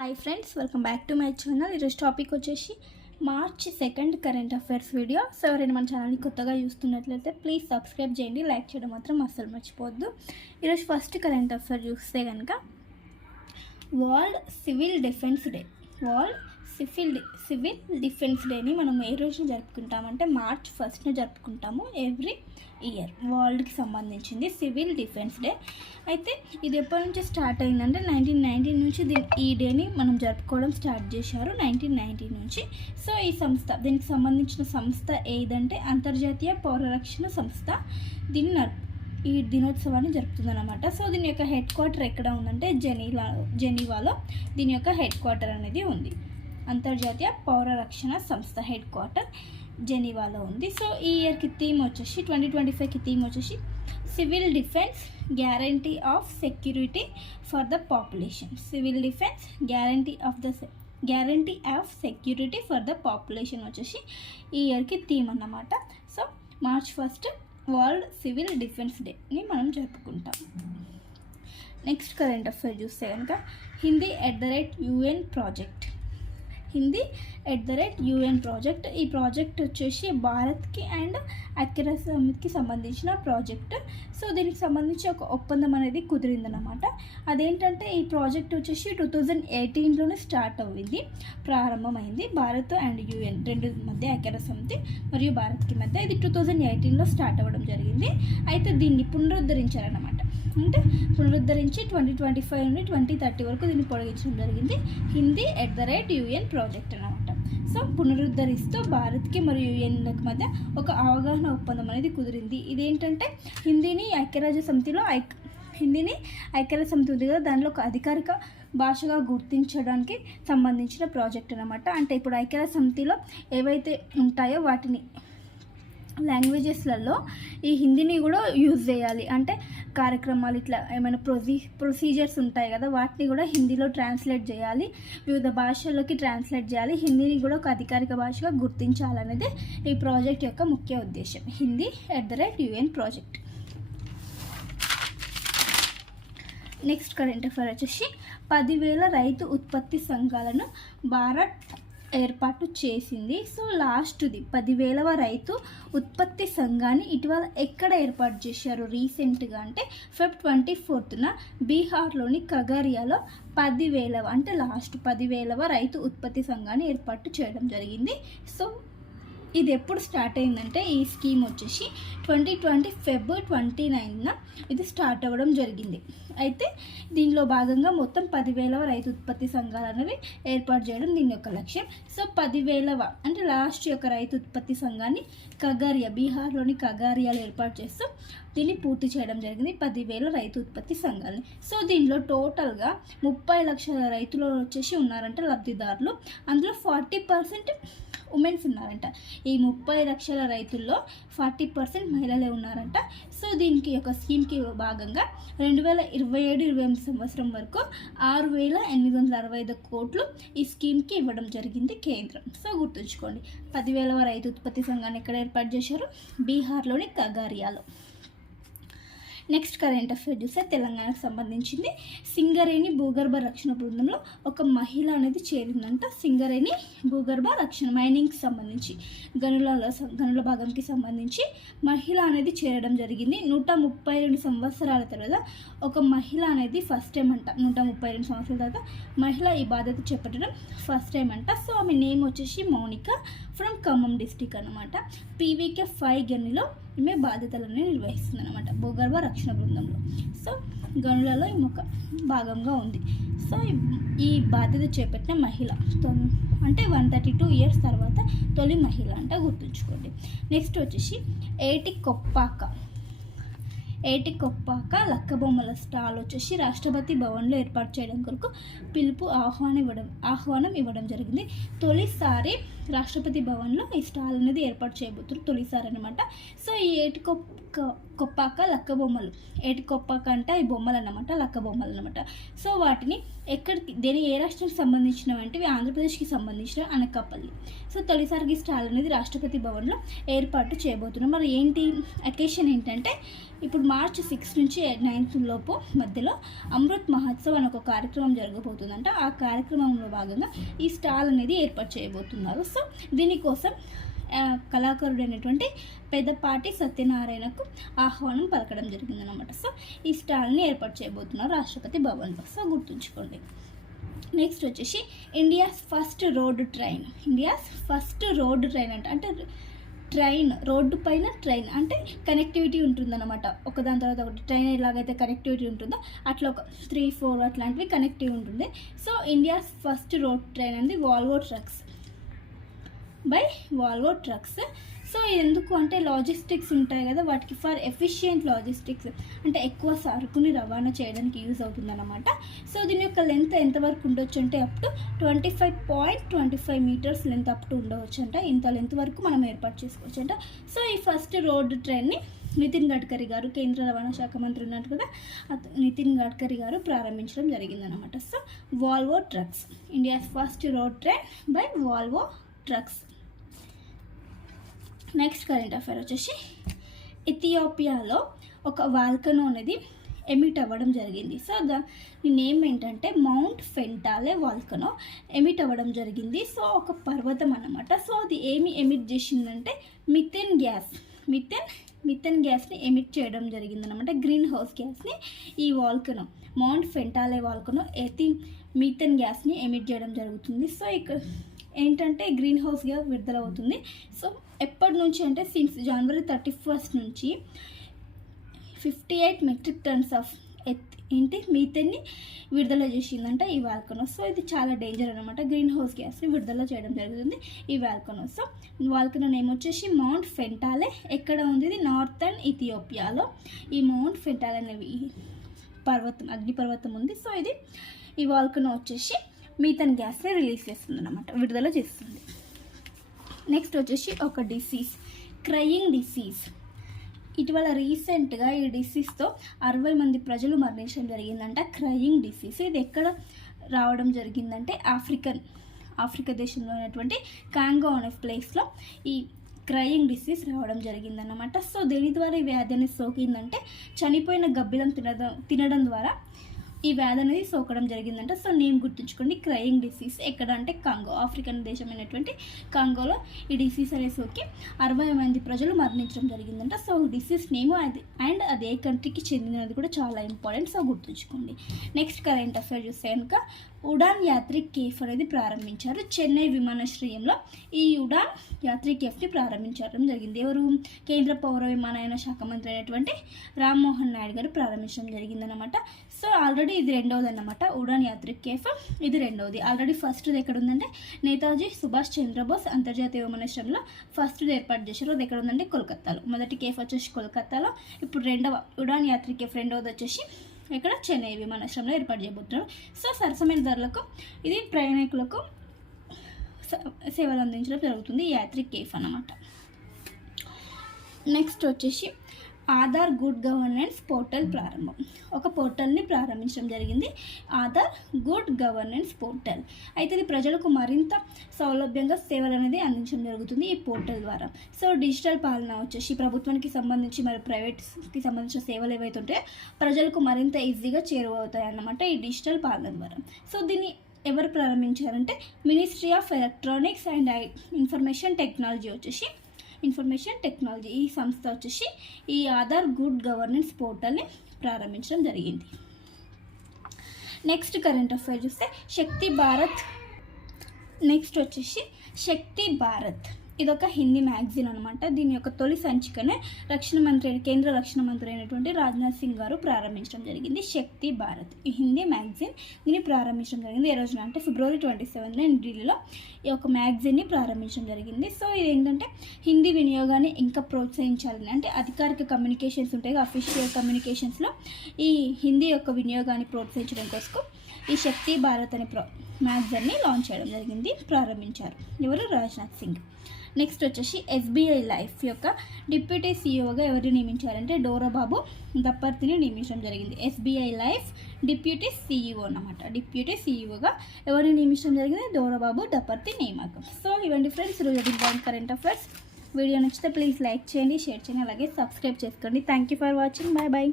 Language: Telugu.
Hi friends, welcome back to my channel. ఈరోజు టాపిక్ వచ్చేసి March 2 current affairs video. So ఎవరైనా మన ఛానల్ని కొత్తగా చూస్తున్నట్లయితే ప్లీజ్ సబ్స్క్రైబ్ చేయండి, లైక్ చేయడం మాత్రం అస్సలు మర్చిపోవద్దు. ఈరోజు ఫస్ట్ కరెంట్ అఫైర్ చూస్తే కనుక world civil defence day. World civil defence డేని మనం ఏ రోజున జరుపుకుంటామంటే మార్చ్ 1 జరుపుకుంటాము ఎవ్రీ ఇయర్. వరల్డ్కి సంబంధించింది సివిల్ డిఫెన్స్ డే. అయితే ఇది ఎప్పటి నుంచి స్టార్ట్ అయిందంటే 1990 నుంచి ఈ డేని మనం జరుపుకోవడం స్టార్ట్ చేశారు, 1990 నుంచి. సో దీనికి సంబంధించిన సంస్థ ఏదంటే అంతర్జాతీయ పౌరరక్షణ సంస్థ ఈ దినోత్సవాన్ని జరుపుతుందన్నమాట. సో దీని యొక్క హెడ్ క్వార్టర్ ఎక్కడ ఉందంటే జెనీవాలో దీని యొక్క హెడ్ క్వార్టర్ అనేది ఉంది. అంతర్జాతీయ పౌరరక్షణ సంస్థ హెడ్ క్వార్టర్ జెనీవాలో ఉంది. సో ఈ ఇయర్కి థీమ్ వచ్చేసి 2025కి థీమ్ వచ్చేసి civil defence guarantee of security for the population. Civil defence guarantee of security for the population వచ్చేసి ఈ ఇయర్కి థీమ్ అన్నమాట. So March 1 world civil defence డేని మనం జరుపుకుంటాం. నెక్స్ట్ కరెంట్ అఫైర్ చూస్తే కనుక Hindi @UN project. Hindi @UN project. ఈ ప్రాజెక్ట్ వచ్చేసి భారత్కి అండ్ ఐక్యరాజ్యసమితికి సంబంధించిన ప్రాజెక్ట్. సో దీనికి సంబంధించి ఒక ఒప్పందం అనేది కుదిరిందనమాట. అదేంటంటే ఈ ప్రాజెక్ట్ వచ్చేసి 2018లోనే స్టార్ట్ అయింది, ప్రారంభమైంది. భారత్ అండ్ UN రెండు మధ్య, ఐక్యరాజ్యసమితి మరియు భారత్కి మధ్య. ఇది 2018లో స్టార్ట్ అవ్వడం జరిగింది. అయితే దీన్ని పునరుద్ధరించారన్నమాట. అంటే పునరుద్ధరించి 2025 నుండి 2030 వరకు దీన్ని పొడిగించడం జరిగింది. హిందీ @UN ప్రాజెక్ట్ అన్నమాట. సో పునరుద్ధరిస్తూ భారత్కి మరియు యుఎన్కి మధ్య ఒక అవగాహన ఒప్పందం అనేది కుదిరింది. ఇదేంటంటే హిందీని ఐక్యరాజ్య సమితి ఉంది కదా, దానిలో ఒక అధికారిక భాషగా గుర్తించడానికి సంబంధించిన ప్రాజెక్ట్ అన్నమాట. అంటే ఇప్పుడు ఐక్యరాజ్య సమితిలో ఏవైతే ఉంటాయో వాటిని లాంగ్వేజెస్లలో ఈ హిందీని కూడా యూజ్ చేయాలి. అంటే కార్యక్రమాలు ఇట్లా ఏమైనా ప్రొసీజర్స్ ఉంటాయి కదా, వాటిని కూడా హిందీలో ట్రాన్స్లేట్ చేయాలి, వివిధ భాషల్లోకి ట్రాన్స్లేట్ చేయాలి, హిందీని కూడా ఒక అధికారిక భాషగా గుర్తించాలనేది ఈ ప్రాజెక్ట్ యొక్క ముఖ్య ఉద్దేశం. Hindi @UN project. Next current affair వచ్చేసి 10,000 రైతు ఉత్పత్తి సంఘాలను భారత్ ఏర్పాటు చేసింది. సో లాస్ట్ది 10,000వ రైతు ఉత్పత్తి సంఘాన్ని ఇటీవల ఎక్కడ ఏర్పాటు చేశారు రీసెంట్గా అంటే Feb 24న బీహార్లోని కగారియాలో 10,000వ అంటే లాస్ట్ 10,000వ రైతు ఉత్పత్తి సంఘాన్ని ఏర్పాటు చేయడం జరిగింది. సో ఇది ఎప్పుడు స్టార్ట్ అయిందంటే ఈ స్కీమ్ వచ్చేసి 2020 Feb 29న ఇది స్టార్ట్ అవ్వడం జరిగింది. అయితే దీనిలో భాగంగా మొత్తం 10,000వ రైతు ఉత్పత్తి సంఘాలు అనేవి ఏర్పాటు చేయడం దీని యొక్క లక్ష్యం. సో 10,000వ అంటే లాస్ట్ యొక్క రైతు ఉత్పత్తి సంఘాన్ని బీహార్లోని కగారియాలో ఏర్పాటు చేస్తూ దీన్ని పూర్తి చేయడం జరిగింది, 10,000 రైతు ఉత్పత్తి సంఘాలని. సో దీనిలో టోటల్గా 30 లక్షల రైతులు వచ్చేసి ఉన్నారంట లబ్ధిదారులు. అందులో 40% ఉమెన్స్ ఉన్నారంట. ఈ 30 లక్షల రైతుల్లో 40% మహిళలే ఉన్నారంట. సో దీనికి ఒక స్కీమ్కి భాగంగా 2027-28 సంవత్సరం వరకు 6,865 కోట్లు ఈ స్కీమ్కి ఇవ్వడం జరిగింది కేంద్రం. సో గుర్తుంచుకోండి, 10,000వ రైతు ఉత్పత్తి సంఘాన్ని ఎక్కడ ఏర్పాటు చేశారు? బీహార్లోని కగారియాలో. నెక్స్ట్ కరెంట్ అఫైర్ చూస్తే తెలంగాణకు సంబంధించింది. సింగరేణి భూగర్భ రక్షణ బృందంలో ఒక మహిళ అనేది చేరిందంట. సింగరేణి భూగర్భ రక్షణ మైనింగ్కి సంబంధించి గనుల భాగంకి సంబంధించి మహిళ అనేది చేరడం జరిగింది. 132 సంవత్సరాల తర్వాత ఒక మహిళ అనేది ఫస్ట్ టైం అంట. 132 సంవత్సరాల తర్వాత మహిళ ఈ బాధ్యత చేపట్టడం ఫస్ట్ టైం అంట. సో ఆమె నేమ్ వచ్చేసి మౌనిక ఫ్రమ్ ఖమ్మం డిస్టిక్ అనమాట. PVK 5 గనిలో ఈమె బాధ్యతలన్నీ నిర్వహిస్తుంది అనమాట భూగర్భ రక్షణ బృందంలో. సో గనులలో ఈమె ఒక భాగంగా ఉంది. సో ఈ బాధ్యత చేపట్టిన మహిళ అంటే 132 ఇయర్స్ తర్వాత తొలి మహిళ అంట, గుర్తుంచుకోండి. నెక్స్ట్ వచ్చేసి ఏటికొప్పాక లక్కబొమ్మల స్టాల్ వచ్చేసి రాష్ట్రపతి భవన్లో ఏర్పాటు చేయడం కొరకు ఆహ్వానం ఇవ్వడం జరిగింది. తొలిసారి రాష్ట్రపతి భవన్లో ఈ స్టాల్ అనేది ఏర్పాటు చేయబోతున్నారు తొలిసారి అనమాట. సో ఈ కొప్పాక లక్క బొమ్మలు, కొప్పాక అంటే ఈ బొమ్మలు అన్నమాట, లక్క బొమ్మలు అనమాట. సో వాటిని ఏ రాష్ట్రానికి సంబంధించినవి అంటే ఆంధ్రప్రదేశ్కి సంబంధించిన అనకాపల్లి. సో తొలిసారికి స్టాల్ అనేది రాష్ట్రపతి భవన్లో ఏర్పాటు చేయబోతున్నాం. మరి ఏంటి అకేషన్ ఏంటంటే ఇప్పుడు మార్చి 6 నుంచి 9 లోపు మధ్యలో అమృత్ మహోత్సవ్ అని ఒక కార్యక్రమం జరగబోతుందంట. ఆ కార్యక్రమంలో భాగంగా ఈ స్టాల్ అనేది ఏర్పాటు చేయబోతున్నారు. సో దీనికోసం కళాకారుడైనటువంటి పెద్దపాటి సత్యనారాయణకు ఆహ్వానం పలకడం జరిగిందనమాట. సో ఈ స్టాల్ని ఏర్పాటు చేయబోతున్నారు రాష్ట్రపతి భవన్లో. సో గుర్తుంచుకోండి. నెక్స్ట్ వచ్చేసి ఇండియాస్ ఫస్ట్ రోడ్ ట్రైన్. అంటే ట్రైన్, రోడ్డు పైన ట్రైన్ అంటే కనెక్టివిటీ ఉంటుందన్నమాట. ఒకదాని తర్వాత ఒకటి ట్రైన్ ఎలాగైతే కనెక్టివిటీ ఉంటుందో అట్లా ఒక 3-4 అట్లాంటివి కనెక్టివ్ ఉంటుంది. So India's first road train అనేది వాల్వో ట్రక్స్. సో ఎందుకు అంటే లాజిస్టిక్స్ ఉంటాయి కదా, వాటికి ఫర్ ఎఫిషియెంట్ లాజిస్టిక్స్ అంటే ఎక్కువ సరుకుని రవాణా చేయడానికి యూజ్ అవుతుందన్నమాట. సో దీని యొక్క లెంత్ ఎంతవరకు ఉండొచ్చు అంటే up to 25.25 meters length up to ఉండవచ్చు అంట. ఇంత లెంత్ వరకు మనం ఏర్పాటు చేసుకోవచ్చు అంట. సో ఈ ఫస్ట్ రోడ్ ట్రైన్ని నితిన్ గడ్కరీ గారు, కేంద్ర రవాణా శాఖ మంత్రి ఉన్నారు కదా, నితిన్ గడ్కరీ గారు ప్రారంభించడం జరిగిందనమాట. So Volvo trucks, India's first road train by Volvo trucks. Next current affair వచ్చేసి ఇథియోపియాలో ఒక వాల్కనో అనేది ఎమిట్ అవ్వడం జరిగింది. సో దాని నేమ్ ఏంటంటే మౌంట్ ఫెంటాలే వాల్కనో ఎమిట్ అవ్వడం జరిగింది. సో ఒక పర్వతం అన్నమాట. సో అది ఏమి ఎమిట్ చేసిందంటే మిథేన్ గ్యాస్ని ఎమిట్ చేయడం జరిగిందనమాట. గ్రీన్ హౌస్ గ్యాస్ని ఈ volcano mount Fentale volcano methane గ్యాస్ని ఎమిట్ చేయడం జరుగుతుంది. సో ఇక్కడ ఏంటంటే గ్రీన్ హౌస్ గ్యాస్ విడుదల అవుతుంది. సో ఎప్పటి నుంచి అంటే సిన్స్ జనవరి 31 నుంచి 58 మెట్రిక్ టన్స్ ఆఫ్ మీథేన్ని విడుదల చేసిందంట ఈ వాల్కనో. సో ఇది చాలా డేంజర్ అనమాట. గ్రీన్ హౌస్ గ్యాస్ని విడుదల చేయడం జరుగుతుంది ఈ వాల్కనో. సో వాల్కనో నేమ్ వచ్చేసి మౌంట్ ఫెంటాలే. ఎక్కడ ఉంది ఇది? నార్థన్ ఇథియోపియాలో ఈ మౌంట్ ఫెంటాలే అనేవి అగ్నిపర్వతం ఉంది. సో ఇది ఈ వాల్కనో వచ్చేసి మీథేన్ గ్యాస్ని రిలీజ్ చేస్తుంది అన్నమాట, విడుదల చేస్తుంది. నెక్స్ట్ వచ్చేసి ఒక డిసీజ్, క్రయింగ్ డిసీజ్. ఇటీవల రీసెంట్గా ఈ డిసీజ్తో 60 మంది ప్రజలు మరణించడం జరిగిందంట. క్రయింగ్ డిసీజ్ ఇది ఎక్కడ రావడం జరిగిందంటే ఆఫ్రికా దేశంలో ఉన్నటువంటి కాంగో అనే ప్లేస్లో ఈ క్రయింగ్ డిసీజ్ రావడం జరిగిందన్నమాట. సో దేని ద్వారా ఈ వ్యాధి అనేది సోకిందంటే చనిపోయిన గబ్బిలం తినడం ద్వారా ఈ వ్యాధి అనేది సోకడం జరిగిందంట. సో నేమ్ గుర్తుంచుకోండి, క్రయింగ్ డిసీజ్. ఎక్కడ అంటే కాంగో, ఆఫ్రికన్ దేశమైనటువంటి కాంగోలో ఈ డిసీజ్ అనేది సోకి 60 మంది ప్రజలు మరణించడం జరిగిందంట. సో డిసీజ్ నేమ్ అండ్ అది ఏ కంట్రీకి చెందినది కూడా చాలా ఇంపార్టెంట్. సో గుర్తుంచుకోండి. నెక్స్ట్ కరెంట్ అఫైర్ చూస్తే కనుక ఉడాన్ యాత్రిక్ కేఫ్ అనేది ప్రారంభించారు చెన్నై విమానాశ్రయంలో. ఈ ఉడాన్ యాత్రిక్ కేఫ్ని ప్రారంభించడం జరిగింది. ఎవరు? కేంద్ర పౌర విమానయాన శాఖ మంత్రి అయినటువంటి రామ్మోహన్ నాయుడు గారు ప్రారంభించడం జరిగిందనమాట. సో ఆల్రెడీ ఇది రెండవది అన్నమాట, ఉడాన్ యాత్రిక్ కేఫ్ ఇది రెండవది. ఆల్రెడీ ఫస్ట్ది ఎక్కడ ఉందంటే నేతాజీ సుభాష్ చంద్రబోస్ అంతర్జాతీయ విమానాశ్రయంలో ఫస్ట్ది ఏర్పాటు చేశారు. అది ఎక్కడ ఉందంటే కోల్కతాలో. మొదటి కేఫ్ వచ్చేసి కోల్కతాలో, ఇప్పుడు రెండవ ఉడాన్ యాత్రిక్ కేఫ్ రెండవది వచ్చేసి ఇక్కడ చెన్నై విమానాశ్రయంలో ఏర్పాటు చేయబోతున్నారు. సో సరసమైన ధరలకు ఇది ప్రయాణికులకు సేవలు అందించడం జరుగుతుంది ఈ యాత్రిక్ కేఫ్ అన్నమాట. నెక్స్ట్ వచ్చేసి ఆధార్ గుడ్ గవర్నెన్స్ పోర్టల్ ప్రారంభం. ఒక పోర్టల్ని ప్రారంభించడం జరిగింది, ఆధార్ గుడ్ గవర్నెన్స్ పోర్టల్. అయితే ఇది ప్రజలకు మరింత సౌలభ్యంగా సేవలు అనేది అందించడం జరుగుతుంది ఈ పోర్టల్ ద్వారా. సో డిజిటల్ పాలన వచ్చేసి ప్రభుత్వానికి సంబంధించి మరియు ప్రైవేట్కి సంబంధించిన సేవలు ఏవైతే ఉంటాయో ప్రజలకు మరింత ఈజీగా చేరువవుతాయి అన్నమాట ఈ డిజిటల్ పాలన ద్వారా. సో దీన్ని ఎవరు ప్రారంభించారంటే ministry of electronics and information technology ఈ సంస్థ వచ్చేసి ఈ ఆధార్ గుడ్ గవర్నెన్స్ పోర్టల్ని ప్రారంభించడం జరిగింది. నెక్స్ట్ కరెంట్ అఫైర్ చూస్తే శక్తి భారత్. నెక్స్ట్ వచ్చేసి శక్తి భారత్. ఇదొక హిందీ మ్యాగజైన్ అనమాట. దీని యొక్క తొలి సంచికనే కేంద్ర రక్షణ మంత్రి అయినటువంటి రాజ్నాథ్ సింగ్ గారు ప్రారంభించడం జరిగింది. శక్తి భారత్ ఈ హిందీ మ్యాగజైన్ దీన్ని ప్రారంభించడం జరిగింది. ఏ రోజున అంటే February 27 ఢిల్లీలో ఈ యొక్క మ్యాగజైన్ని ప్రారంభించడం జరిగింది. సో ఇది ఏంటంటే హిందీ వినియోగాన్ని ఇంకా ప్రోత్సహించాలని, అంటే అధికారిక కమ్యూనికేషన్స్ ఉంటాయి, అఫీషియల్ కమ్యూనికేషన్స్లో ఈ హిందీ యొక్క వినియోగాన్ని ప్రోత్సహించడం కోసం ఈ శక్తి భారత్ అనే మ్యాగజైన్ని లాంచ్ చేయడం జరిగింది, ప్రారంభించారు ఎవరు? రాజ్నాథ్ సింగ్. నెక్స్ట్ వచ్చేసి SBI లైఫ్ యొక్క డిప్యూటీ సీఈఓగా ఎవరిని నియమించారంటే డోరాబాబు దప్పర్తిని నియమించడం జరిగింది. SBI లైఫ్ డిప్యూటీ సీఈఓ అన్నమాట. డిప్యూటీ సీఈఓగా ఎవరిని నియమించడం జరిగింది? డోరాబాబు దప్పర్తి నియామకం. సో ఇవండి ఫ్రెండ్స్ ఈరోజు ఇంపార్టెంట్ కరెంట్ అఫైర్స్. వీడియో నచ్చితే ప్లీజ్ లైక్ చేయండి, షేర్ చేయండి, అలాగే సబ్స్క్రైబ్ చేసుకోండి. Thank you for watching. Bye bye.